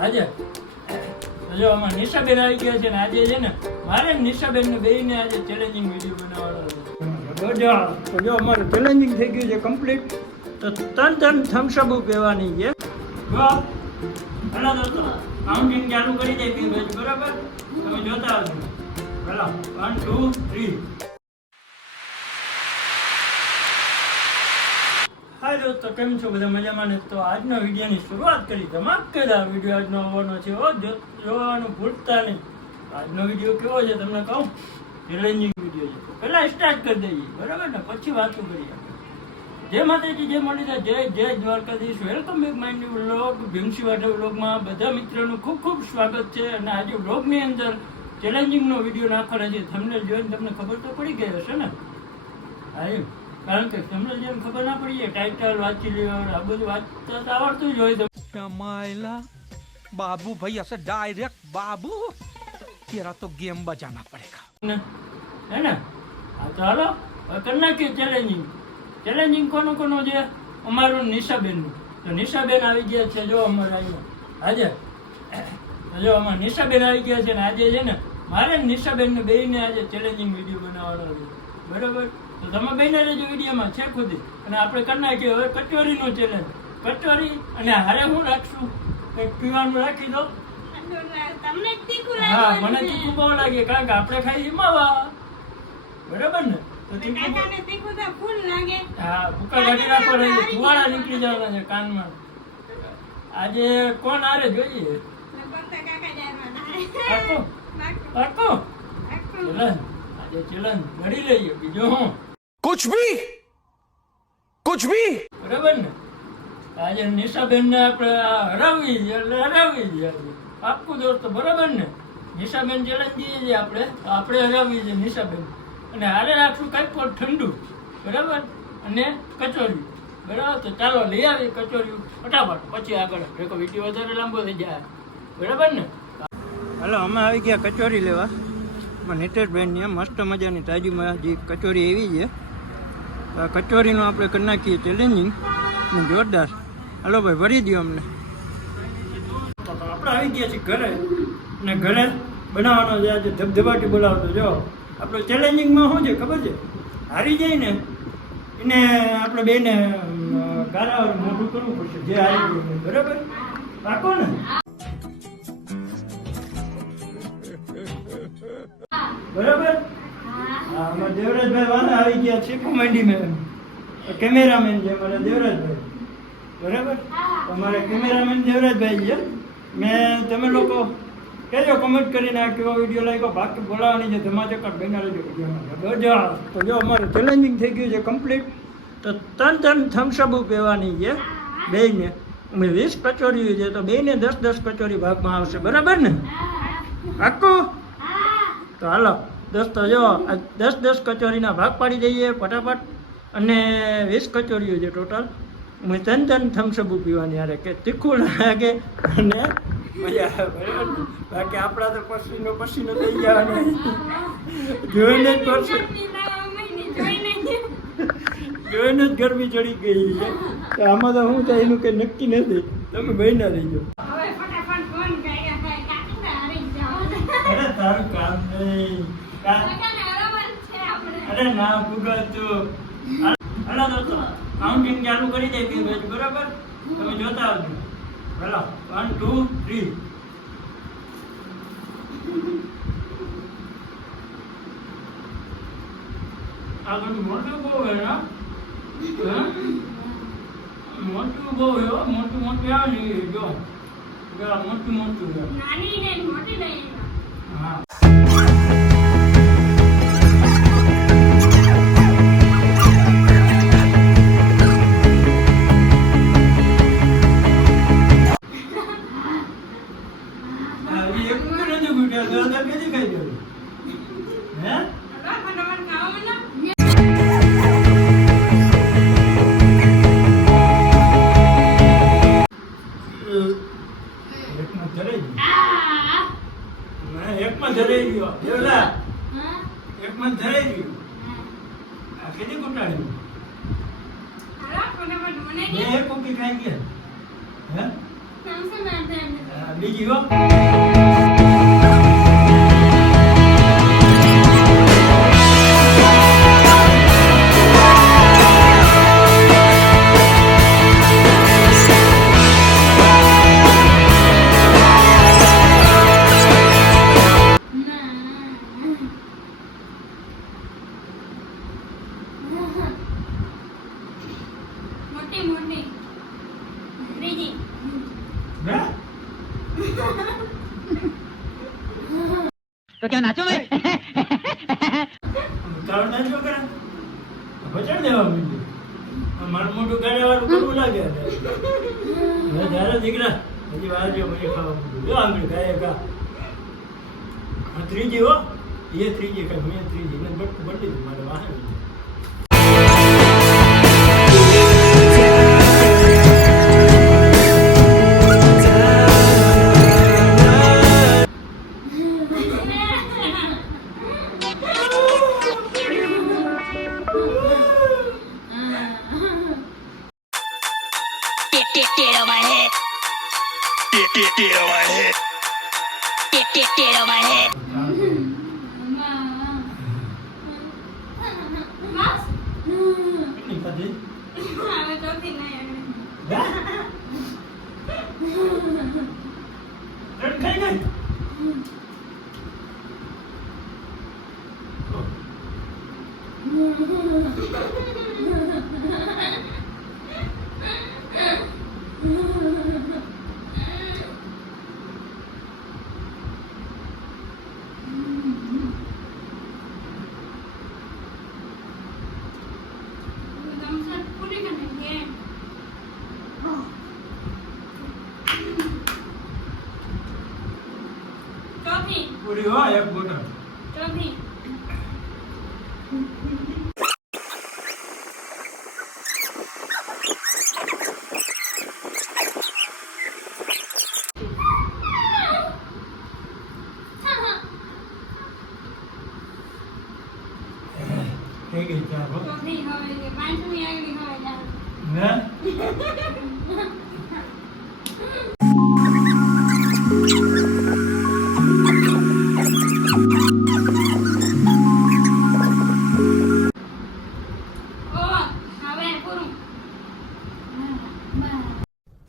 આજે જો અમાર નિશાબેન આવી ગયા છે ને આજે છે ને મારે નિશાબેન ને બેયને આજે ચેલેન્જિંગ વિડીયો બનાવવાનો છે. તો જો અમારું ચેલેન્જિંગ થઈ ગયું છે કમ્પ્લીટ. તો ત્રણ થમ્સઅપ પીવાની છે. જો હાલો દોસ્તો કાઉન્ટિંગ ચાલુ કરી દે પી ભાઈ બરાબર. તમે જોતા આવજો. હાલો 1 2 3. હાલો તો કેમ છો બધા મજામાં ને? તો આજનો વિડીયોની શરૂઆત કરી ધમાકેદાર વિડીયો આજનો આવવાનો છે. જોવાનું ભૂલતા નહીં. આજનો વિડીયો કેવો છે તમને કહું, ચેલેન્જિંગ વિડીયો છે. તો પહેલા સ્ટાર્ટ કરી દઈએ બરાબર ને, પછી વાતો કરીએ. જય માતાજી, જય મુરલીધર, જય Dwarkadhish. Welcome back my new vlog. ભીમસી વાટે વ્લોગમાં બધા મિત્રોનું ખૂબ ખૂબ સ્વાગત છે. અને આજે વ્લોગની અંદર ચેલેન્જિંગનો વિડીયો નાખવાનો છે. થંબનેલ જોઈને તમને ખબર તો પડી ગઈ હશે ને? હા, કારણ કે તમને જેમ ખબર ના પડી ટાઇટલ વાંચી લ્યો, આ બધું વાંચતા આવડતું જ હોય. मायला बाबू भाई ऐसे डायरेक्ट बाबू तेरा तो गेम बजाना पड़ेगा है ना? हाँ तो हालो કરી નાખીએ ચેલેન્જિંગ. ચેલેન્જિંગ કોનું કોનું છે? અમારું નિશાબેનનું. તો નિશાબેન આવી ગયા છે. જો અમારે અહીંયા આજે જો અમારે નિશાબેન આવી ગયા છે ને આજે છે ને મારે નિશાબેન ને બેયને આજે ચેલેન્જિંગ વિડીયો બનાવવાનો છે બરાબર. તો તમે બેને રહેજો વિડીયોમાં છે ખુદી. અને આપણે કરી નાખીએ હવે કચોરીનો ચેલેન્જ. કચોરી અને હારે હું રાખશું કંઈક પીવાનું રાખી દો. હા, મને તીખું બહુ લાગે કારણ કે આપણે ખાઈ માવા બરાબર ને. તો તીખું હા ભૂકા કાઢી રાખો રહી ફુવાડા નીકળી જવાના છે કાનમાં. આજે કોણ આરે જોઈએ પાકો ચેલેન્જ. આજે ચેલેન્જ ઘડી લઈએ બીજો હું कुछ भी બરાબર ને. આજે નિશાબેન ને આપણે હરાવવી છે એટલે હરાવવી છે પાક્કું દોસ્તો બરાબર ને. નિશાબેન ચેલેન્જ દઈએ છીએ આપણે હરાવવી છે નિશાબેન. અને હારે રાખશું કાંઈક પણ ઠંડુ બરાબર અને કચોરી બરાબર. તો ચાલો લઈ આવી કચોરી ફટાફટ, પછી આગળ એક વિડીયો વધારે લાંબો થઈ જાય બરાબર ને. હાલો અમે આવી ગયા કચોરી લેવા. નીતેશભાઈની મસ્ત મજાની તાજીમાં જે કચોરી એવી છે. આ કચોરીનું આપણે કરી નાખીએ ચેલેન્જિંગ જોરદાર. હાલો ભાઈ ભરી દો અમને. આપણે આવી ગયા છીએ ઘરે ને ઘરે બનાવવાનો છે આજે ધબધબાટી બોલાવતો. જો આપણો ચેલેન્જિંગમાં શું છે ખબર છે? હારી જાય ને એને આપણે બેને ગારાવાળું મોઢું કરવું પડશે જે હારી ગયું બરાબર. પાકો ને? બરાબર. હા, અમારા દેવરાજભાઈ વાળા આવી ગયા છે. કોમેડી મેન કેમેરામેન છે અમારા દેવરાજભાઈ બરાબર. અમારે કેમેરામેન દેવરાજભાઈ છે. તમે લોકો કહેજો કમેન્ટ કરીને આ કેવો વિડીયો લાગ્યો. બાકી બોલાવવાની છે ધમાચકટ બના રહેજો વિડીયોમાં. તો જો અમારું ચેલેન્જિંગ થઈ ગયું છે કમ્પ્લીટ. તો ત્રણ થમ્સઅપ પીવાની છે બેયને. અમે 20 કચોરી છે તો બેયને 10 કચોરી ભાગમાં આવશે બરાબર ને? પાક્કું? તો હાલો દોસ્તો જો 10 કચોરીના ભાગ પાડી દઈએ ફટાફટ. અને 20 કચોરીઓ છે ટોટલ. અમે ત્રણ થમ્સઅપ પીવાની યારે કે તીખું લાગે અને મજા આવે બરાબર. બાકી આપણા તો પસીનો થઈ જવાની જોઈને જ ગરમી ચડી ગઈ છે. તો આમાં તો શું થાય એનું કંઈ નક્કી નથી. તમે બહેના રહીજો. અરે તારું કામ નહીં. અરે ના ભૂગલ તું. હાલો દોસ્તો કાઉન્ટિંગ ચાલુ કરી દે પી ભાઈ બરાબર. તમે જોતા આવજો. હાલો 1 2 3. આ બધું મોટું બહુ હે ના મોટું બહુ હે. મોટું આવે ને જો મોટું હા. એકમાં ધરાઈ ગયો દેવલા. એકમાં ધરાઈ ગયું. આ કેદી કુટાડ્યું? એક કોકી ખાઈ ગયા હે હા, બીજી હો. મોટી મોટી ત્રીજી હા? तो क्या नाचो मैं તારું ના જો કરે વચન દેવા માંડ્યું. મારું મોટું ગાડાવાળું કરવું લાગે હવે તારા દીકરા હજી વાર જો મને ખાવા માંડ્યું. જો આંગળી ગાય ગા આ ત્રીજી હો એ ત્રીજી ખાય મેં ત્રીજી એને બટકું બદલી દીધું મારે વાહન get on my head get on my head get on my head બસ કેટલી ખાધી? હવે ચોથી નહીં હા? ત્રણ ખાઈ ગઈ? પૂરી કરી ચોથી પૂરી હો એક બોટલ. ચોથી થઈ ગઈ ચાર હો. ચોથી હવે પાંચમી આવી હવે હા? ઓ હવે પૂરું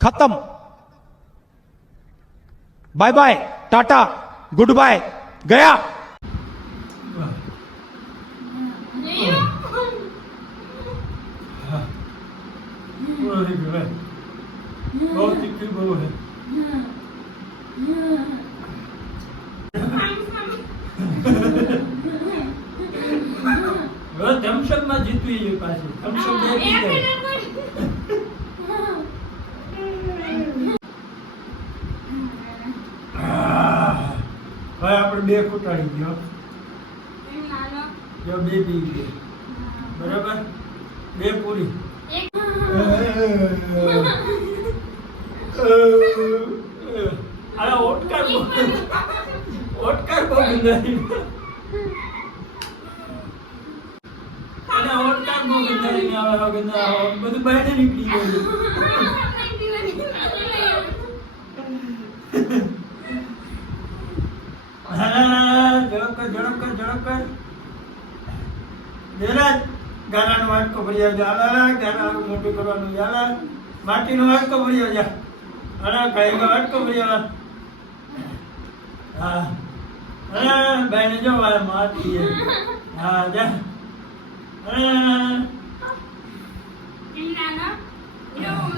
खत्म bye bye tata goodbye गया વાહ. જોયું હા. પૂરો થઈ ગયો ભાઈ. બહુ તીખી બહુ હે. હવે થમ્સઅપમાં જીતવી છે પાછી. થમ્સઅપ બે પી જાય. હવે આપણે બે કુટાડી ગયો જો બે પી ગઈ બરાબર બે પૂરી આ ઓટકાર બહુ ગંધારી અને ઓટકાર બહુ ગંધારી આવે ગંધા બધું બહાર નીકળી ગયું ઝડપ કર દેરાજ ગાનાનો વાટકો ભરી આવજો આલા ગાનાનું મોટું કરવાનું આલા માટીનો વાટકો ભરી આવજો આલા ગાયનો વાટકો ભરી આવલા હા હા બાઈને જો આ માટી હે હા જા હા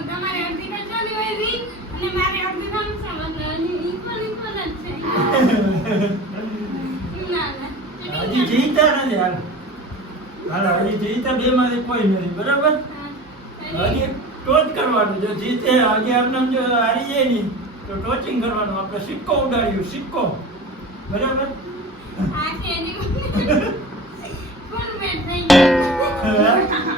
તમારે અડધી કચોરી હોય રી અને મારે અડધી થમ્સઅપ ઇક્વલ જ છે હજી જીતા નથી હાલ હાલ હજી જીતા બે માંથી કોઈ નથી બરાબર હજી ટોચ કરવાનું જો જીતે હજી આપણે જો હારી જાય ને તો ટોચિંગ કરવાનું આપણે સિક્કો ઉડાડ્યું સિક્કો બરાબર આ કેની ફૂલ બેટ થઈ ગયું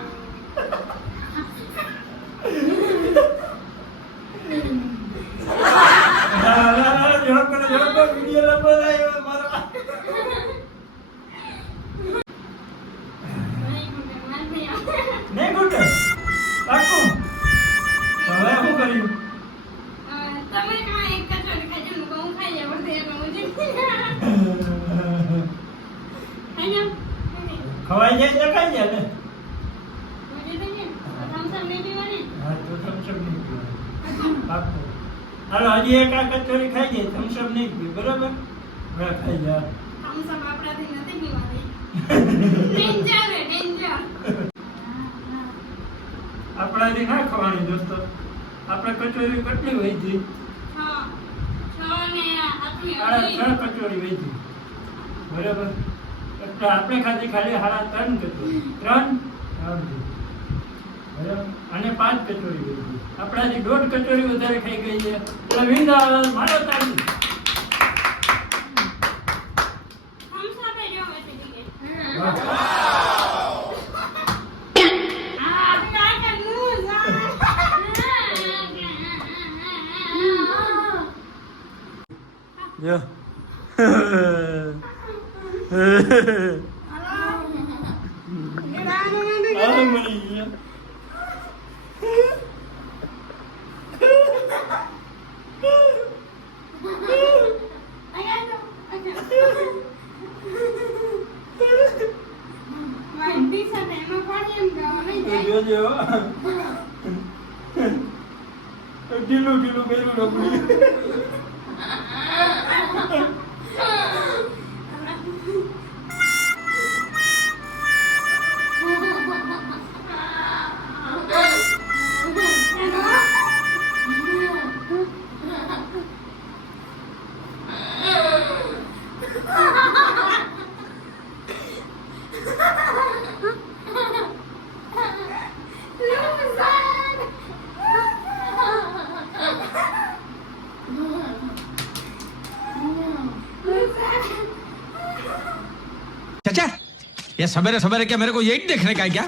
વિડીયો લંબો થાય મારો નહીં ઘૂંટે પાકું હવે શું કર્યું તો ખવાઈ જાય તો ખાઈ જાય ને મજા તો છે થમ્સ અપ નહીં પીવાની હા તો થમ્સઅપ નહીં પીવાનું પાક્કું. હાલો હજી એક આ કચોરી ખાઈ જાય થમ્સઅપ નહીં પીવું બરાબર હવે ખાઈ જા થમ્સ અપ આપણાથી નથી પીવાની ડેન્જર હે ડેન્જર આપણાથી ના ખવાની દોસ્તો આપણે કચોરી કેટલી વહી હા છ ને આટલી સાડા 6 કચોરી વહી બરાબર એટલે આપણે ખાધી ખાલી સાડા 3 કચોરી 3 બરાબર અને 5 કચોરી વહી આપણાથી 1.5 કચોરી વધારે ખાઈ ગઈ છે એટલે વિંદા મારો તાળી થમ્સ અપ એ જો વેચી દીધી જો આ મળી ગયા જોજો ઢીલું ઢીલું કર્યું ડબલું चाचा ये सवेरे सवेरे क्या मेरे को यही देखने का है क्या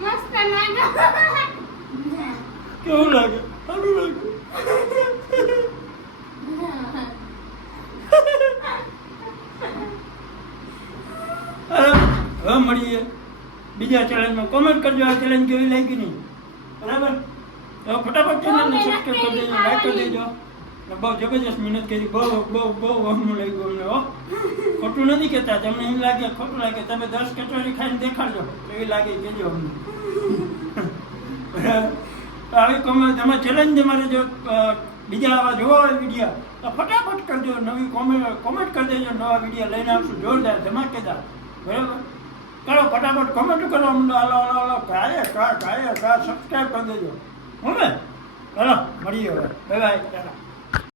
મસ્ત લાગ્યો કેવું લાગે સારું લાગે હવે મળીએ બીજા ચેલેન્જમાં કોમેન્ટ કરજો આ ચેલેન્જ કેવી લાગી નહીં બરાબર હવે ફટાફટ ચેનલને સબસ્ક્રાઈબ કરી દેજો લાઈક કરી દેજો ને બહુ જબરજસ્ત મહેનત કરી બહુ વહમું લાગ્યું અમને હો ખોટું નથી કહેતા તમને એમ લાગે ખોટું લાગે તમે 10 કચોરી ખાઈને દેખાડજો એવી લાગે કહેજો અમને આવી કોમેન્ટ તમે ચેલેન્જ તમારે જો બીજા આવા જોવા હોય વિડીયો તો ફટાફટ કરજો નવી કોમેન્ટ કરી દેજો નવા વિડીયો લઈને આવશું જોરદાર ધમાકેદાર બરાબર કરો ફટાફટ કોમેન્ટ કરો અમને હાલો કાય સબસ્ક્રાઈબ કરી દેજો હવે ચલો મળીએ હવે બાય બાય ચાલો